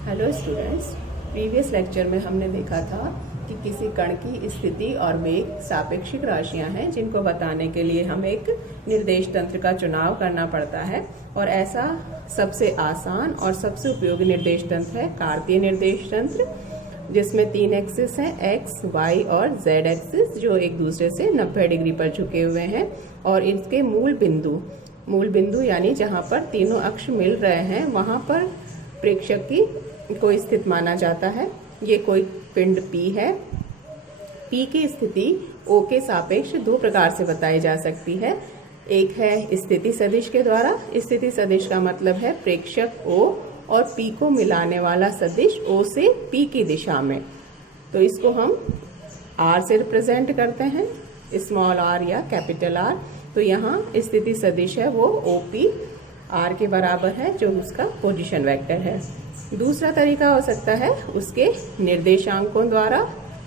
Hello students, previous lecture में हमने देखा था कि किसी कण की स्थिति और वेग सापेक्षिक राशियां हैं जिनको बताने के लिए हमें एक निर्देश तंत्र का चुनाव करना पड़ता है। और ऐसा सबसे आसान और सबसे उपयोगी निर्देश तंत्र है कार्तीय निर्देश तंत्र, जिसमें 3 एक्सिस हैं, एक्स, वाई और जेड एक्सिस, जो एक दूसरे से 90 डिग्री पर झुके हुए हैं। और इनके मूल बिंदु यानी जहां पर तीनों अक्ष मिल रहे हैं वहां पर प्रेक्षक की को स्थित माना जाता है। ये कोई पिंड P है। P की स्थिति O के सापेक्ष दो प्रकार से बताई जा सकती है। एक है स्थिति सदिश के द्वारा। स्थिति सदिश का मतलब है प्रेक्षक O और P को मिलाने वाला सदिश O से P की दिशा में। तो इसको हम R से रिप्रेजेंट करते हैं, स्मॉल r या कैपिटल R। तो यहाँ स्थिति सदिश है वो OP R के बराबर है, जो उसका पोजीशन वेक्टर है। दूसरा तरीका हो सकता है उसके निर्देशांकों द्वारा।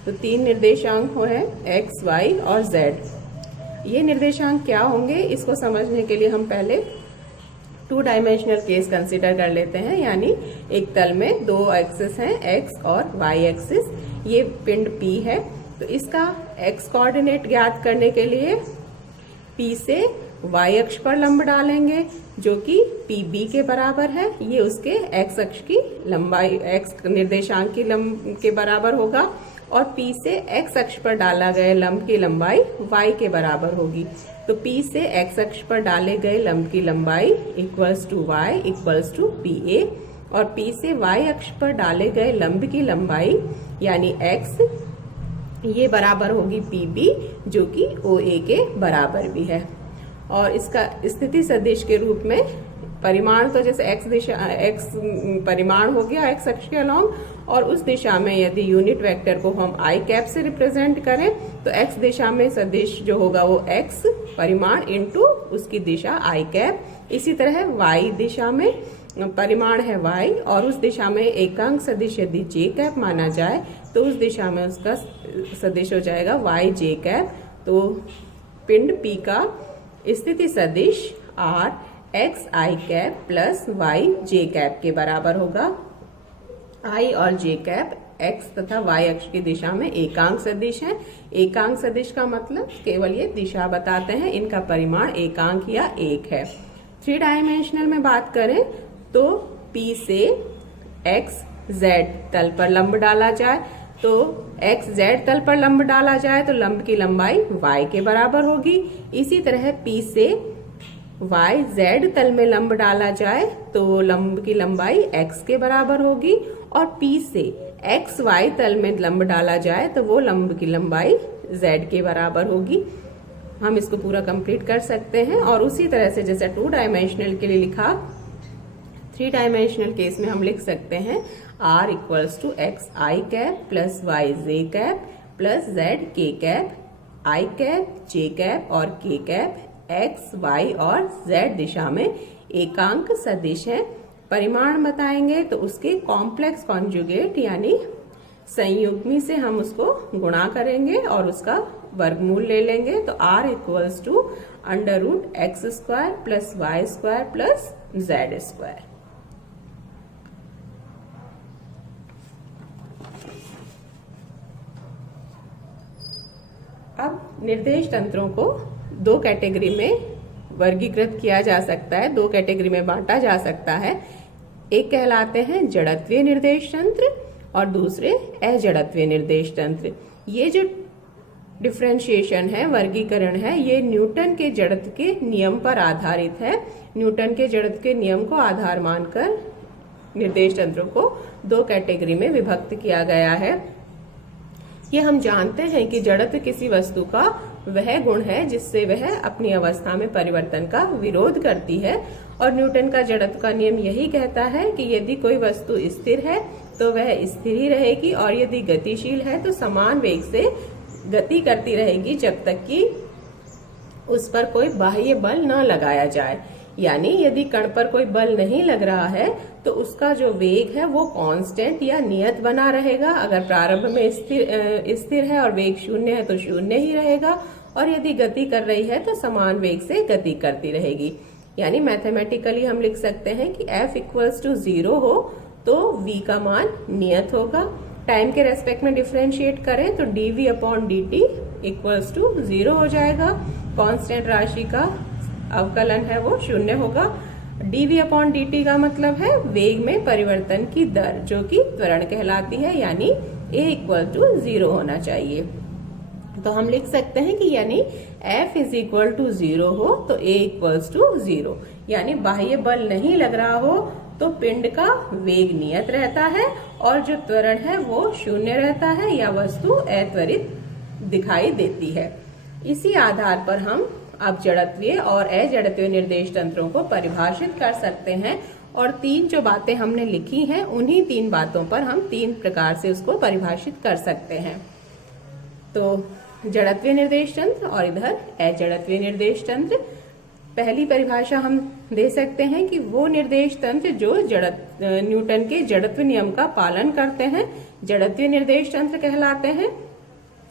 तो 3 निर्देशांक हैं x, y और z। ये निर्देशांक क्या होंगे, इसको समझने के लिए हम पहले 2 डायमेंशनल केस कंसीडर कर लेते हैं। यानी एक तल में 2 एक्सिस हैं, x और y एक्सिस। ये पिंड P है, तो इसका x कोऑर्डिनेट ज्ञात करने के लिए P से y अक्ष पर लंब डालेंगे, जो कि PB के बराबर है। ये उसके x अक्ष की लंबाई, x निर्देशांक की लंब के बराबर होगा। और P से x अक्ष पर डाला गए लंब की लंबाई y के बराबर होगी। तो P से x अक्ष पर डाले गए लंब की लंबाई equals to y equals to PA, और P से y अक्ष पर डाले गए लंब की लंबाई यानी x, ये बराबर होगी PB, जो कि OA के बराबर भी है। और इसका स्थिति सदिश के रूप में परिमाण, तो जैसे x परिमाण हो गया x अक्ष के अलॉन्ग, और उस दिशा में यदि यूनिट वेक्टर को हम i कैप से रिप्रेजेंट करें तो x दिशा में सदिश जो होगा वो x परिमाण इंटू उसकी दिशा i कैप। इसी तरह y दिशा में परिमाण है y, और उस दिशा में एकांक सदिश यदि j कैप माना जाए तो उस दिशा में उसका सदिश हो जाएगा y j कैप। तो पिंड P का स्थिति सदिश R x I cap plus y j cap के बराबर होगा। I और j कैप x तथा y अक्ष की दिशा में एकांक सदिश है। एकांक सदिश का मतलब केवल ये दिशा बताते हैं, इनका परिमाण एकांक या 1 है। 3 डायमेंशनल में बात करें तो P से x z तल पर लंब डाला जाए, तो x z तल पर लंब डाला जाए तो लंब की लंबाई y के बराबर होगी। इसी तरह P से y z तल में लंब डाला जाए तो लंब की लंबाई x के बराबर होगी। और P से x y तल में लंब डाला जाए तो वो लंब की लंबाई z के बराबर होगी। हम इसको पूरा कंप्लीट कर सकते हैं। और उसी तरह से जैसे 2 डायमेंशनल के लिए लिखा, 3 डायमेंशनल केस में हम लिख सकते हैं R equals to x i cap plus y j cap plus z k cap, i cap, j cap और के कैप एक्स, वाई और जेड दिशा में एकांक सदिश है। परिमाण बताएंगे तो उसके कॉम्प्लेक्स कॉन्जुगेट यानी संयुग्मी से हम उसको गुणा करेंगे और उसका वर्गमूल ले लेंगे। तो R equals to under root x square plus y square plus z square. अब निर्देश तंत्रों को 2 कैटेगरी में वर्गीकृत किया जा सकता है, 2 कैटेगरी में बांटा जा सकता है। एक कहलाते हैं जड़त्वीय निर्देश तंत्र और दूसरे अजड़त्वीय निर्देश तंत्र। ये जो डिफरेंशिएशन है, वर्गीकरण है, ये न्यूटन के जड़त्व के नियम पर आधारित है। न्यूटन के जड़त्व के नियम को आधार मानकर निर्देश तंत्रों को 2 कैटेगरी में विभक्त किया गया है। ये हम जानते हैं कि जड़त्व किसी वस्तु का वह गुण है जिससे वह अपनी अवस्था में परिवर्तन का विरोध करती है। और न्यूटन का जड़त्व का नियम यही कहता है कि यदि कोई वस्तु स्थिर है तो वह स्थिर ही रहेगी, और यदि गतिशील है तो समान वेग से गति करती रहेगी जब तक कि उस पर कोई बाह्य बल न लगाया जाए। यानी यदि कण पर कोई बल नहीं लग रहा है तो उसका जो वेग है वो कांस्टेंट या नियत बना रहेगा। अगर प्रारंभ में स्थिर है और वेग 0 है तो 0 ही रहेगा, और यदि गति कर रही है तो समान वेग से गति करती रहेगी। यानी मैथमेटिकली हम लिख सकते हैं कि F इक्वल्स टू 0 हो तो v का मान नियत होगा। टाइम के रेस्पेक्ट में डिफरेंशिएट करें तो dv upon dt equals to 0 हो जाएगा। कांस्टेंट राशि का अवकलन है वो 0 होगा। dv अपॉन dt का मतलब है वेग में परिवर्तन की दर, जो कि त्वरण कहलाती है, यानी a इक्वल टू 0 होना चाहिए। तो हम लिख सकते हैं कि यानी F इज इक्वल टू 0 हो तो a इक्वल्स टू 0, यानी बाह्य बल नहीं लग रहा हो तो पिंड का वेग नियत रहता है और जो त्वरण है वो 0 रहता है या वस्तु अत्वरित दिखाई देती है। इसी आधार पर हम अब जड़त्वीय और अजड़त्वीय निर्देश तंत्रों को परिभाषित कर सकते हैं और 3 जो बातें हमने लिखी हैं उन्हीं 3 बातों पर हम 3 प्रकार से उसको परिभाषित कर सकते हैं। तो जड़त्वीय निर्देश तंत्र और इधर अजड़त्वीय निर्देश तंत्र। पहली परिभाषा हम दे सकते हैं कि वो निर्देश तंत्र जो न्यूटन के जड़त्व नियम का पालन करते हैं जड़त्वीय निर्देश तंत्र कहलाते हैं,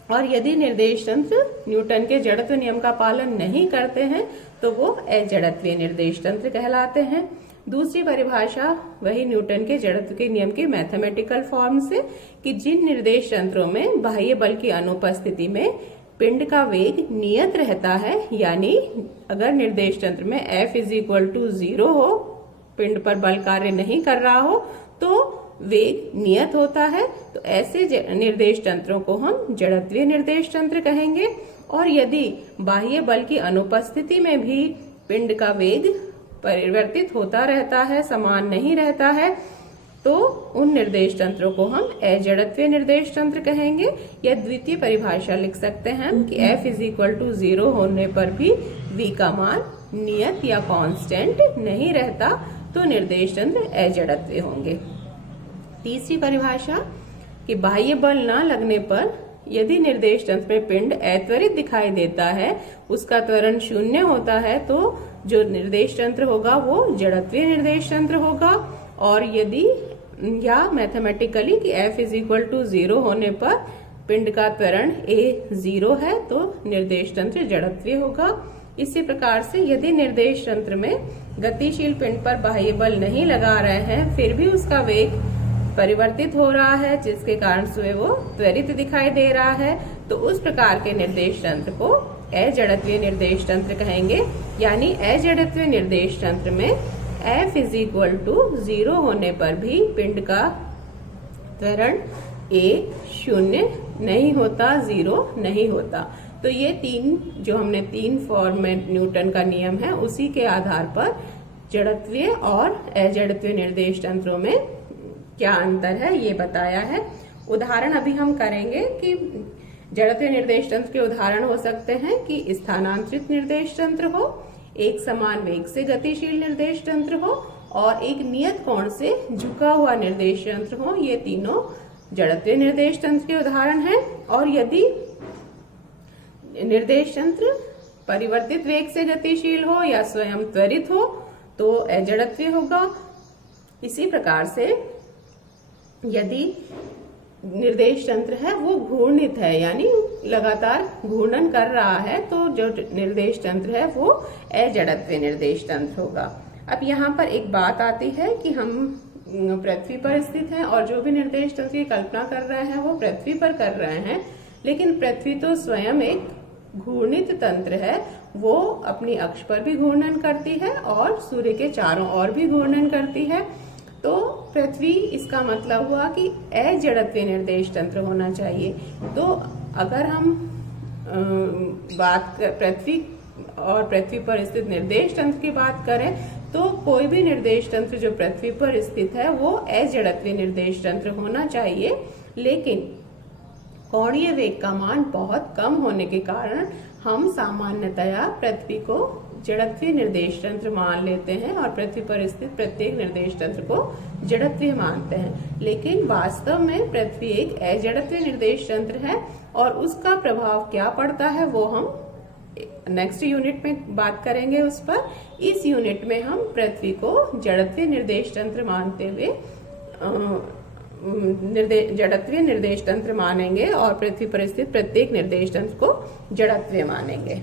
और यदि निर्देश तंत्र न्यूटन के जड़त्व नियम का पालन नहीं करते हैं तो वो अजड़त्वीय निर्देश तंत्र कहलाते हैं। दूसरी परिभाषा वही न्यूटन के जड़त्व के नियम के मैथमेटिकल फॉर्म से कि जिन निर्देश तंत्रों में बाह्य बल की अनुपस्थिति में पिंड का वेग नियत रहता है, यानी अगर निर्देश तंत्र में F इज इक्वल टू 0 हो, पिंड पर बल कार्य नहीं कर रहा हो, तो वेग नियत होता है, तो ऐसे निर्देश तंत्रों को हम जड़त्वीय निर्देश तंत्र कहेंगे। और यदि बाह्य बल की अनुपस्थिति में भी पिंड का वेग परिवर्तित होता रहता है, समान नहीं रहता है, तो उन निर्देश तंत्रों को हम अजड़त्वीय निर्देश तंत्र कहेंगे। या द्वितीय परिभाषा लिख सकते हैं कि F इज इक्वल टू 0 होने पर भी v का मान नियत या कांस्टेंट नहीं रहता, तो निर्देश तंत्र अजड़त्वीय होंगे। तीसरी परिभाषा कि बाह्य बल न लगने पर यदि निर्देश तंत्र में पिंड अत्वरित दिखाई देता है, उसका त्वरण 0 होता है, तो जो निर्देश तंत्र होगा वो जड़त्वीय निर्देश तंत्र होगा। और यदि या मैथमेटिकली कि F इज इक्वल टू 0 होने पर पिंड का त्वरण a 0 है तो निर्देश तंत्र जड़त्वीय होगा। इसी प्रकार से यदि निर्देश तंत्र में गतिशील पिंड पर बाह्य बल नहीं लगा रहे हैं, फिर भी उसका वेग परिवर्तित हो रहा है, जिसके कारण से वो त्वरित दिखाई दे रहा है, तो उस प्रकार के निर्देश तंत्र को अजड़त्वीय निर्देश तंत्र कहेंगे। यानी अजड़त्वीय निर्देश तंत्र में F इज इक्वल टू 0 होने पर भी पिंड का त्वरण a 0 नहीं होता, 0 नहीं होता। तो ये 3 जो हमने 3 फॉर्म में न्यूटन का नियम है उसी के आधार पर जड़त्वीय और अजड़त्वीय निर्देश तंत्रों में क्या अंतर है ये बताया है। उदाहरण अभी हम करेंगे कि जड़त्वीय निर्देश तंत्र के उदाहरण हो सकते हैं कि स्थानांतरित निर्देश तंत्र हो, एक समान वेग से गतिशील निर्देश तंत्र हो और एक नियत कोण से झुका हुआ निर्देश तंत्र हो। ये तीनों जड़त्वीय निर्देश तंत्र के उदाहरण हैं। और यदि निर्देश तंत्र परिवर्तित वेग से गतिशील हो या स्वयं त्वरित हो तो अजड़त्वीय होगा। इसी प्रकार से यदि निर्देश तंत्र है वो घूर्णित है, यानी लगातार घूर्णन कर रहा है, तो जो निर्देश तंत्र है वो अजड़त्वीय निर्देश तंत्र होगा। अब यहाँ पर एक बात आती है कि हम पृथ्वी पर स्थित हैं और जो भी निर्देश तंत्र की कल्पना कर रहे हैं वो पृथ्वी पर कर रहे हैं, लेकिन पृथ्वी तो स्वयं एक घूर्णित तंत्र है, वो अपनी अक्ष पर भी घूर्णन करती है और सूर्य के चारों ओर भी घूर्णन करती है। तो पृथ्वी, इसका मतलब हुआ कि अजड़त्वीय निर्देश तंत्र होना चाहिए। तो अगर हम पृथ्वी और पृथ्वी पर स्थित निर्देश तंत्र की बात करें तो कोई भी निर्देश तंत्र जो पृथ्वी पर स्थित है वो अजड़त्वीय निर्देश तंत्र होना चाहिए, लेकिन कोणीय वेग का मान बहुत कम होने के कारण हम सामान्यतया पृथ्वी को जड़त्वीय निर्देश तंत्र मान लेते हैं और पृथ्वी पर स्थित प्रत्येक निर्देश तंत्र को जड़त्वीय मानते हैं। लेकिन वास्तव में पृथ्वी एक अजड़त्वीय निर्देश तंत्र है और उसका प्रभाव क्या पड़ता है वो हम नेक्स्ट यूनिट में बात करेंगे उस पर। इस यूनिट में हम पृथ्वी को जड़त्वीय निर्देश तंत्र मानते हुए जड़त्वीय निर्देश तंत्र मानेंगे और पृथ्वी पर स्थित प्रत्येक निर्देश तंत्र को जड़त्वीय मानेंगे।